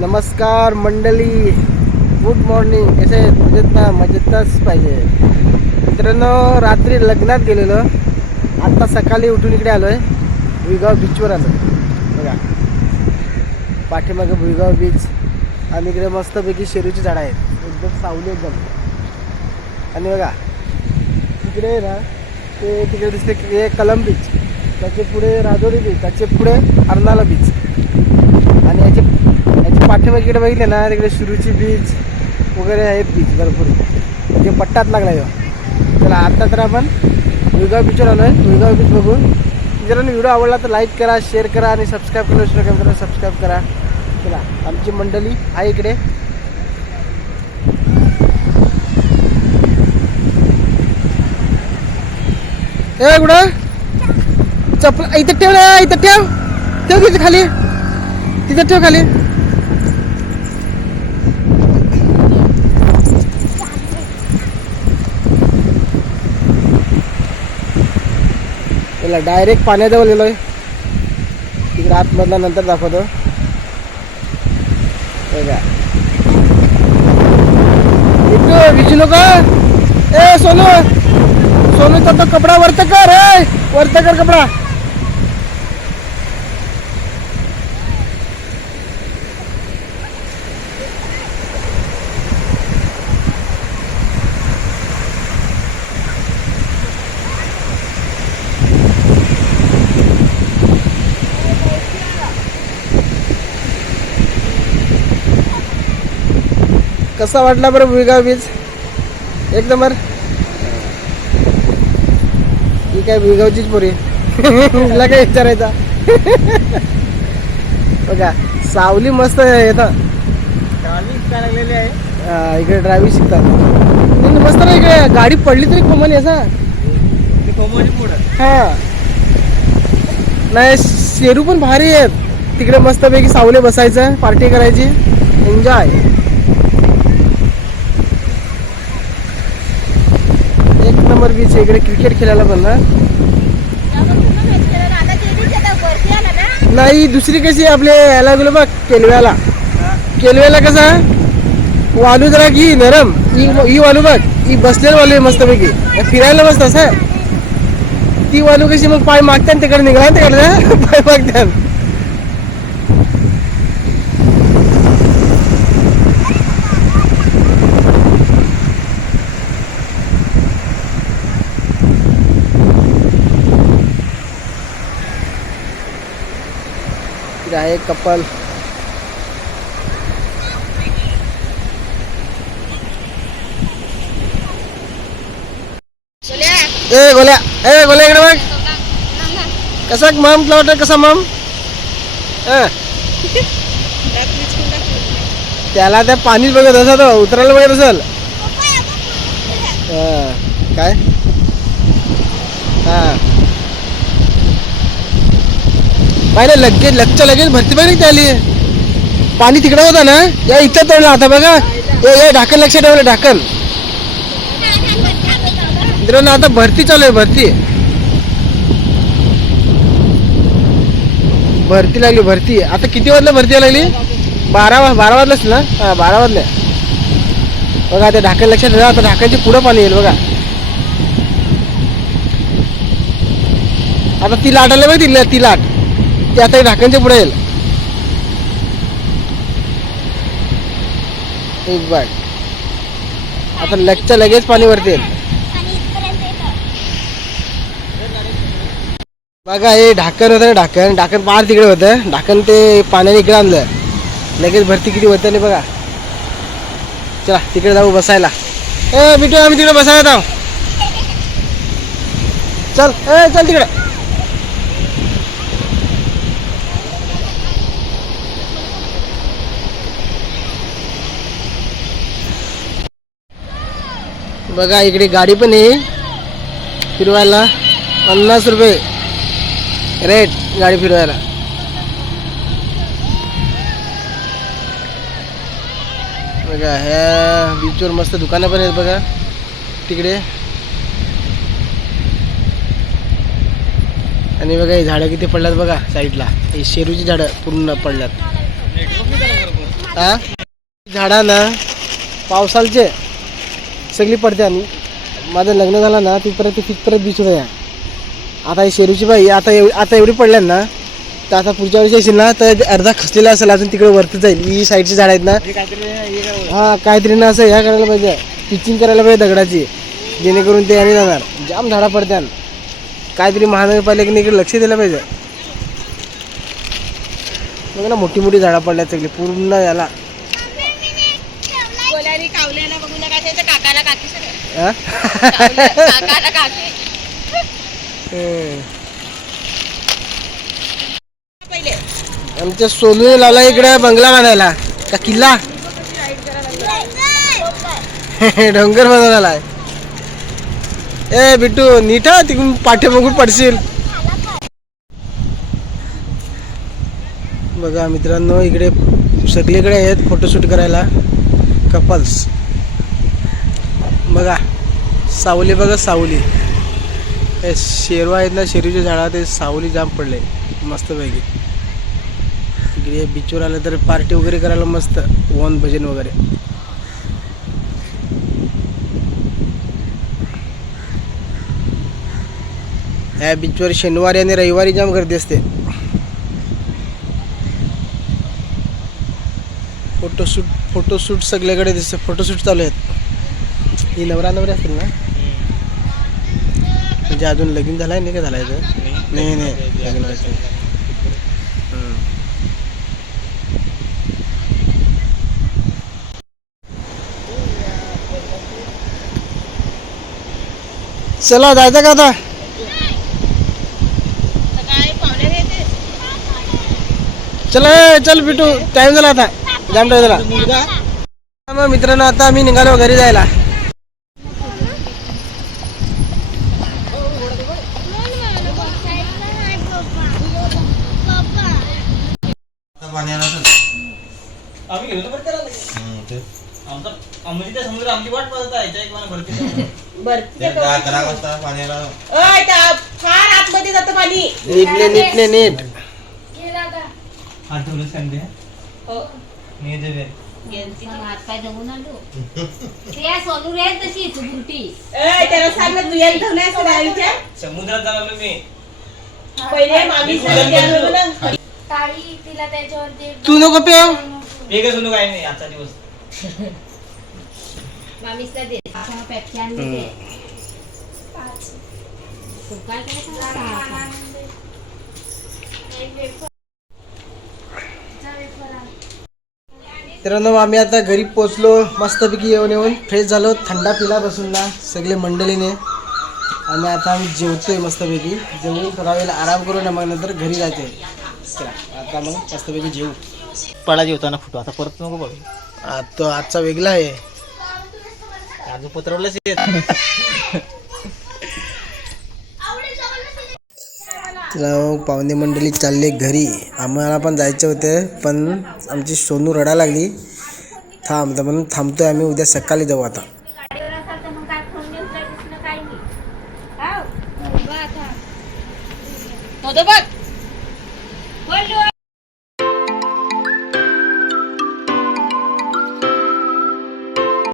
नमस्कार मंडळी. Good morning कसे मजेत ना मजेतच पाहिजे. मित्रांनो रात्री लग्नात गेलेलो. आत्ता सकाळी उठून इकडे आलो आहे भुईगाव बीचवर आलो बघा. पाठीमागे भुईगाव बीच आणि इकडे मस्तपैकी शेरूची झाडं आहेत. एकदम सावली एकदम. आणि बघा तिकडे आहे ना ते तिकडे दिसते हे कलम बीच त्याचे पुढे राजोरी बीच त्याचे पुढे अर्नाला बीच याचे इकडे बघितले ना तिकडे सुरूची बीच वगैरे आहे बीच भरपूर. म्हणजे पट्टात लागला आहे चला आता तर आपण दुर्गाव बीचवर आलो आहे भुईगाव बीच बघून. जर व्हिडिओ आवडला तर लाईक करा शेअर करा आणि सबस्क्राईब करा विसरू करा सबस्क्राईब करा. चला आमची मंडळी आहे इकडे. ए कुठं? चपल इथं ठेव ना इथं ठेव. ठेव तिथे खाली. तिथं ठेव खाली. त्याला डायरेक्ट पाण्याजवळ गेलोय. तिकडे आतमधला नंतर दाखवतो. विचलो का? ए सोनू. सोनू तो कपडा वरत कर. वरत कर कपडा. कसा वाटला बरं भुईगाव बीच? एक नंबर. ही काय भुईगावचीच पोरी. तिला काय विचारायचा? बघा सावली मस्त येतं लागलेली आहे? इकडे ड्रायव्हिंग शिकतात. नाही, मस्त ना इकडे गाडी पडली तरी खोमली असा. पुढं. हा. नाही शेरू पण भारी आहेत. तिकडे मस्तपैकी सावले बसायचं पार्टी करायची. एन्जॉय एक नंबर बीच आहे इकडे क्रिकेट खेळायला पण ना नाही दुसरी कशी आपले याला गेलो बघ केलव्याला. केलव्याला कसा? वालू जरा घी नरम. ही ही वालू बघ ही बसलेलं वालू आहे मस्तपैकी. फिरायला मस्त असं ती वालू कशी मग पाय मागतात तिकडे निघाला तिकडे पाय मागतात आहे कपल. ए गोल्या. ए गोल्या इकडे बघ. कसा मम? तुला वाटतं कसा मम. त्याला त्या पाणीच बघत असा तो उतरायला बघत असेल. हा. काय? हा. पाहिलं लगेच लगच्या लगेच भरती बघ ती आली पाणी तिकडं होतं ना? या इथं तोडलं आता बघा. ए ए ढाकण लक्ष ठेवलं ढाकण. मित्रांनो आता भरती चालू आहे भरती. भरती लागली भरती. आता किती वाजल्या भरती लागली? बारा वाज बारा वाजलाच ना? हा बारा वाजल्या बघा ते ढाकण लक्षात ठेवा आता ढाकणची पुढं पाणी येईल बघा. आता ती लाट आली बघ ती ती लाट. ते आता ढाकणच्या पुढे येईल. एक बघ आता लगच्या लगेच पाणी वरती येईल. बघा हे ढाकण होतं ढाकण. ढाकण पार तिकडे होतं. ढाकण ते पाण्याने इकडे आणलं. लगेच भरती किती होतं नाही बघा. चला तिकडे जाऊ बसायला. ए बिटू आम्ही तिकडे बसायला जाऊ. चल ए चल तिकडे. बघा इकडे गाडी पण आहे. फिरवायला पन्नास रुपये. रेट गाडी फिरवायला. बघा ह्या बीचवर मस्त दुकानं पण आहेत बघा. तिकडे. आणि बघा हे झाडं किती पडल्यात बघा साईडला. हे शेरूची झाडं पूर्ण पडल्यात. हा? झाडा ना पावसालचे सगळी पडते आणि माझं लग्न झालं ना तिथपर्यंत ती तिथपर्यंत बीच होता या. आता ही शेरूची बाई आता एव आता एवढी पडल्या ना तर आता पुढच्या वर्षी असेल ना तर अर्धा खसलेला असेल अजून तिकडे वरती जाईल. ही साईडची झाड आहेत ना. हे काहीतरी हा ना असं ह्या करायला पाहिजे. पिचिंग करायला पाहिजे दगडाची जेणेकरून ते आणि जाणार. जाम झाडा पडत्यान काहीतरी महानगरपालिकेने इकडे लक्ष दिलं पाहिजे. बघ ना मोठी मोठी झाडं पडल्यात सगळी पूर्ण याला. काकी सगळं. हा? काकी पहिले आमच्या सोनू लावला इकडे बंगला बांधायला. का किल्ला? डोंगर बनवला आहे ए बिट्टू नीट तिकडून पाठे बघून पडशील. बघा मित्रांनो इकडे सगळीकडे आहेत फोटोशूट करायला. कपल्स बघा सावली बघा सावली. हे शेरवा आहेत ना शेरूच्या झाडात ते सावली जाम पडले. मस्तपैकी. इकडे बीचवर आलं तर पार्टी वगैरे करायला मस्त वन भजन वगैरे. या बीचवर शनिवारी आणि रविवारी जाम गर्दी असते. फोटोशूट फोटोशूट सगळ्याकडे दिसते. फोटोशूट चालू आहेत. ही नवरा नवरी असतील ना? म्हणजे अजून लगीन झालाय नाही का झालाय तर नाही. नाही लग्न व्हायचं. चला जायचं का आता? चल चल बिटू टाइम झाला आता. जाम टाइम झाला. मग मित्रांनो आता आम्ही निघालो घरी जायला आम्ही गेलो तर बरं त्याला लगेच. आमचा म्हणजे त्या समुद्र आमची वाट पाहत आहे याच्या एक मला भरती अकरा वाजता पाण्याला. फार आतमध्ये जातं पाणी. नीटने नीटने नीट. सांगते हो. मी आलो. ते सोनू रे तशी बुरटी ए, त्याला सांग ना तू यायला. समुद्रात जाणार मी. पहिले मामी सांगितलं ना. काळी तिला त्याच्यावरती तू नको पेव मी काय नाही आजचा दिवस. मामीसला दे आपण पेप्सी आणली दे तू काय करायचं? मित्रांनो आम्ही आता घरी पोचलो. मस्तपैकी येऊन येऊन फ्रेश झालो. थंडा पिला बसून ना सगळे मंडळीने. आणि आता आम्ही जेवतोय मस्तपैकी. जेवून थोडा वेळ आराम करू ना मग नंतर घरी चला, आता मग मस्तपैकी जेवू पडा जेवताना फुटो. आता परत नको बघ. आज तो आजचा वेगळा आहे. अजून पत्रवलंच येत. मग हो, पाहुणे मंडळी चालले घरी. आम्हाला पण जायचं होतं पण आमची सोनू रडा लागली. थांब तर म्हणून थांबतोय आम्ही उद्या सकाळी जाऊ आता.